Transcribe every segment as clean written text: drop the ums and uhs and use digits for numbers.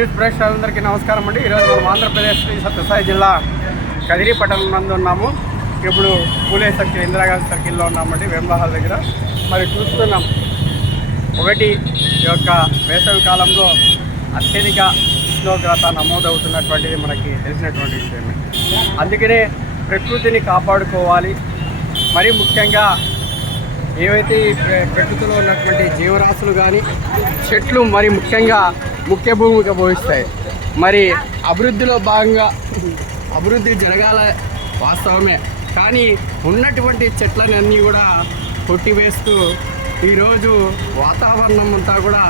News ప్రేక్షకులందరికీ నమస్కారం అండి. ఈరోజు మనం ఆంధ్రప్రదేశ్ సత్యసాయి జిల్లా కదిరి పట్టణం నందు ఉన్నాము. ఇప్పుడు పూలే సర్కిల్, ఇందిరాగాంధీ సర్కిల్లో ఉన్నామండి, వేంబాహాల్ దగ్గర. మరి చూస్తున్నాం, ఒకటి ఈ యొక్క వేసవి కాలంలో అత్యధిక ఉష్ణోగ్రత నమోదవుతున్నటువంటిది మనకి తెలిసినటువంటి విషయమే. అందుకనే ప్రకృతిని కాపాడుకోవాలి. మరీ ముఖ్యంగా ఏవైతే ఈ ప్రకృతిలో ఉన్నటువంటి జీవరాశులు కానీ చెట్లు మరి ముఖ్యంగా ముఖ్య భూమిక పోయిస్తాయి. మరి అభివృద్ధిలో భాగంగా అభివృద్ధి జరగాల వాస్తవమే, కానీ ఉన్నటువంటి చెట్లని అన్నీ కూడా కొట్టివేస్తూ ఈరోజు వాతావరణం అంతా కూడా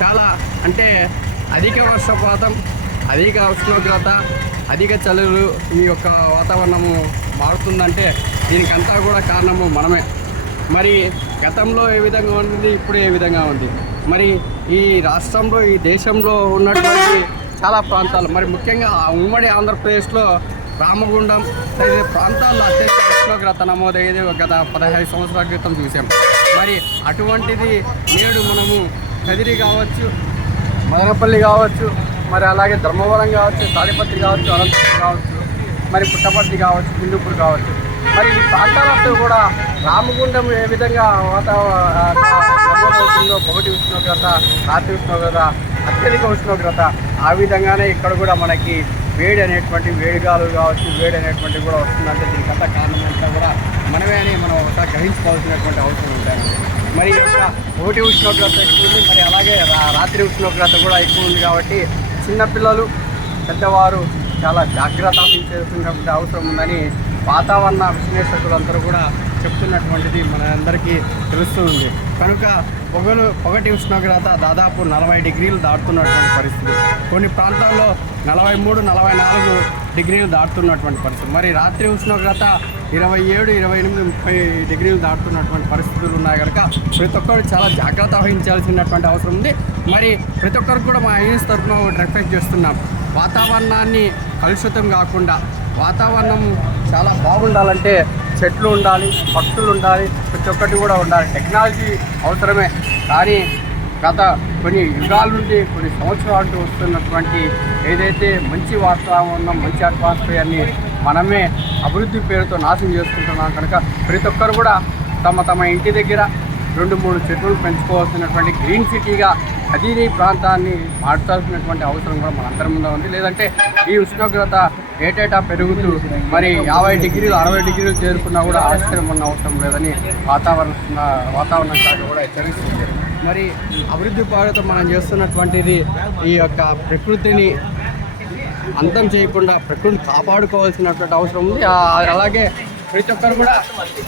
చాలా అంటే అధిక వర్షపాతం, అధిక ఉష్ణోగ్రత, అధిక చలులు ఈ యొక్క వాతావరణము మారుతుందంటే దీనికంతా కూడా కారణము మనమే. మరి గతంలో ఏ విధంగా ఉంది, ఇప్పుడు ఏ విధంగా ఉంది, మరి ఈ రాష్ట్రంలో ఈ దేశంలో ఉన్నటువంటి చాలా ప్రాంతాలు, మరి ముఖ్యంగా ఉమ్మడి ఆంధ్రప్రదేశ్లో రామగుండం తదితర ప్రాంతాల్లో అత్యధిక ఉష్ణోగ్రత నమోదయ్యేది గత 15 సంవత్సరాల క్రితం చూసాం. మరి అటువంటిది నేడు మనము కదిరి కావచ్చు, మదనపల్లి కావచ్చు, మరి అలాగే ధర్మవరం కావచ్చు, తాడిపత్రి కావచ్చు, అనంతపురం కావచ్చు, మరి పుట్టపర్తి కావచ్చు, హిందూపూర్ కావచ్చు, మరి ఈ ప్రాంతాలతో కూడా రామగుండం ఏ విధంగా నమోదవుతుందో పొగటి ఉష్ణోగ్రత, రాత్రి ఉష్ణోగ్రత, అత్యధిక ఉష్ణోగ్రత, ఆ విధంగానే ఇక్కడ కూడా మనకి వేడి అనేటువంటి వేడిగాలు కావచ్చు, వేడి అనేటువంటివి కూడా వస్తుందంటే దీనికంతా కారణం అంతా కూడా మనమే అని మనం ఒకసారి గ్రహించుకోవాల్సినటువంటి అవసరం ఉంటాయండి. మరి యొక్క పొగటి ఉష్ణోగ్రత ఎక్కువ ఉంది, మరి అలాగే రాత్రి ఉష్ణోగ్రత కూడా ఎక్కువ ఉంది. కాబట్టి చిన్నపిల్లలు, పెద్దవారు చాలా జాగ్రత్త వహించాల్సినటువంటి అవసరం ఉందని వాతావరణ విశ్లేషకులందరూ కూడా చెప్తున్నటువంటిది మన అందరికీ తెలుస్తుంది. కనుక పొగటి ఉష్ణోగ్రత దాదాపు 40 డిగ్రీలు దాటుతున్నటువంటి పరిస్థితి, కొన్ని ప్రాంతాల్లో 43, 44 డిగ్రీలు దాటుతున్నటువంటి పరిస్థితి. మరి రాత్రి ఉష్ణోగ్రత 27, 28, 30 డిగ్రీలు దాటుతున్నటువంటి పరిస్థితులు ఉన్నాయి కనుక ప్రతి ఒక్కరు చాలా జాగ్రత్త వహించాల్సినటువంటి అవసరం ఉంది. మరి ప్రతి ఒక్కరికి కూడా మా యూనిస్ తరఫున రిక్వెస్ట్ చేస్తున్నాం, వాతావరణాన్ని కలుషితం కాకుండా వాతావరణం చాలా బాగుండాలంటే చెట్లు ఉండాలి, పక్షులు ఉండాలి, ప్రతి ఒక్కటి కూడా ఉండాలి. టెక్నాలజీ అవసరమే, కానీ గత కొన్ని యుగాల నుండి కొన్ని సంవత్సరాలు వస్తున్నటువంటి ఏదైతే మంచి వాతావరణం, మంచి అట్మాస్ఫియర్ని మనమే అభివృద్ధి పేరుతో నాశనం చేసుకుంటున్నాం. కనుక ప్రతి ఒక్కరు కూడా తమ ఇంటి దగ్గర 2-3 చెట్లు పెంచుకోవాల్సినటువంటి గ్రీన్ సిటీగా కదిరి ప్రాంతాన్ని మార్చాల్సినటువంటి అవసరం కూడా మనందరి ముందు ఉంది. లేదంటే ఈ ఉష్ణోగ్రత ఏటేటా పెరుగుతూ మరి 50 డిగ్రీలు, 60 డిగ్రీలు చేరుకున్నా కూడా ఆశ్చర్యం ఉన్న అవసరం లేదని వాతావరణ శాఖ కూడా హెచ్చరిస్తుంది. మరి అభివృద్ధి పేరుతో మనం చేస్తున్నటువంటిది ఈ యొక్క ప్రకృతిని అంతం చేయకుండా ప్రకృతిని కాపాడుకోవాల్సినటువంటి అవసరం ఉంది. అలాగే ప్రతి ఒక్కరు కూడా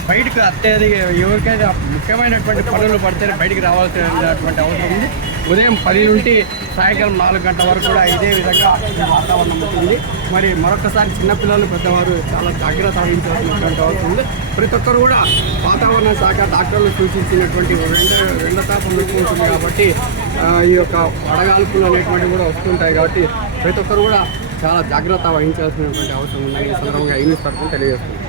బయటకు అత్యధిక ఎవరికైనా ముఖ్యమైనటువంటి పనులు పడితేనే బయటికి రావాల్సినటువంటి అవసరం ఉంది. ఉదయం 10 నుండి సాయంకాలం 4 గంటల వరకు కూడా ఇదే విధంగా వాతావరణం ఉంటుంది. మరి మరొకసారి చిన్నపిల్లలు, పెద్దవారు చాలా జాగ్రత్త వహించాల్సినటువంటి అవసరం ఉంది. ప్రతి ఒక్కరు కూడా వాతావరణ శాఖ డాక్టర్లు సూచించినటువంటి ఎండతాపం ఎక్కువ ఉంటుంది కాబట్టి ఈ యొక్క వడగాల్పులు అనేటువంటివి కూడా వస్తుంటాయి. కాబట్టి ప్రతి ఒక్కరు కూడా చాలా జాగ్రత్త వహించాల్సినటువంటి అవసరం ఉందని ఈ సందర్భంగా యూనిస్ తరఫున తెలియజేస్తుంది.